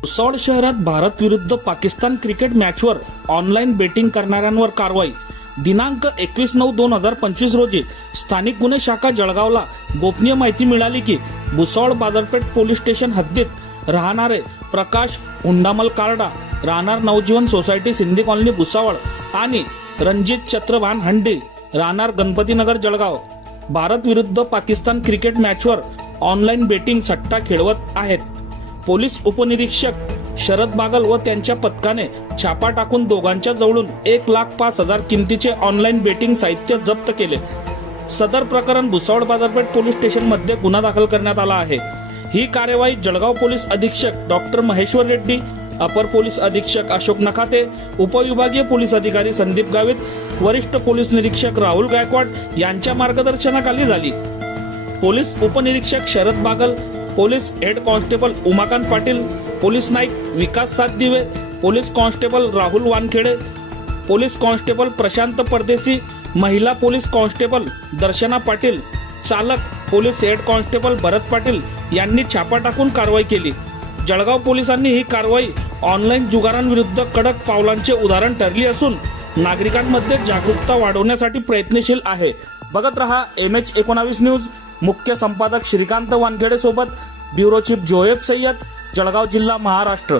भुसावळ शहरात भारत विरुद्ध पाकिस्तान क्रिकेट मॅचवर ऑनलाईन बेटिंग करणाऱ्यांवर कारवाई. दिनांक एकवीस नऊ दोन हजार पंचवीस रोजी स्थानिक गुन्हे शाखा जळगावला गोपनीय माहिती मिळाली की भुसावळ बाजारपेठ पोलीस स्टेशन हद्दीत राहणारे प्रकाश हुंडामल कार्डा राहणार नवजीवन सोसायटी सिंधी कॉलनी भुसावळ आणि रणजित छत्रभान हंडी राहणार गणपतीनगर जळगाव. भारत विरुद्ध पाकिस्तान क्रिकेट मॅचवर ऑनलाईन बेटिंग सट्टा खेळवत आहेत. पोलीस उपनिरीक्षक शरद बागल व त्यांच्या पथकाने छापा टाकून दोघांच्या जवळून एक लाख पाच हजार किमतीचे ऑनलाईन बेटिंग साहित्य जप्त केले. सदर प्रकरण भुसावळ बाजारपेठ पोलीस स्टेशनमध्ये गुन्हा दाखल करण्यात आला आहे. ही कार्यवाही जळगाव पोलीस अधीक्षक डॉक्टर महेश्वर रेड्डी अपर पोलीस अधीक्षक अशोक नखाते उपविभागीय पोलीस अधिकारी संदीप गावित वरिष्ठ पोलीस निरीक्षक राहुल गायकवाड यांच्या मार्गदर्शनाखाली झाली. पोलीस उपनिरीक्षक Sharad Bagal police head constable Umakant Patil police naik Vikas Satdive police constable Rahul Wankhede police constable Prashant Pardeshi महिला पोलीस कॉन्स्टेबल दर्शना पाटील चालक police head constable Bharat Patil यांनी छापा टाकून कारवाई केली. जळगाव पोलिसांनी ही कारवाई ऑनलाईन जुगारांविरुद्ध कडक पावलांचे उदाहरण ठरली असून नागरिकांमध्ये जागरूकता वाढवण्यासाठी प्रयत्नशील आहे. बघत रहा एम एच एकोणावीस न्यूज. मुख्य संपादक श्रीकांत वानखेडे सोबत ब्युरो चीफ जोएब सय्यद जळगाव जिल्हा महाराष्ट्र.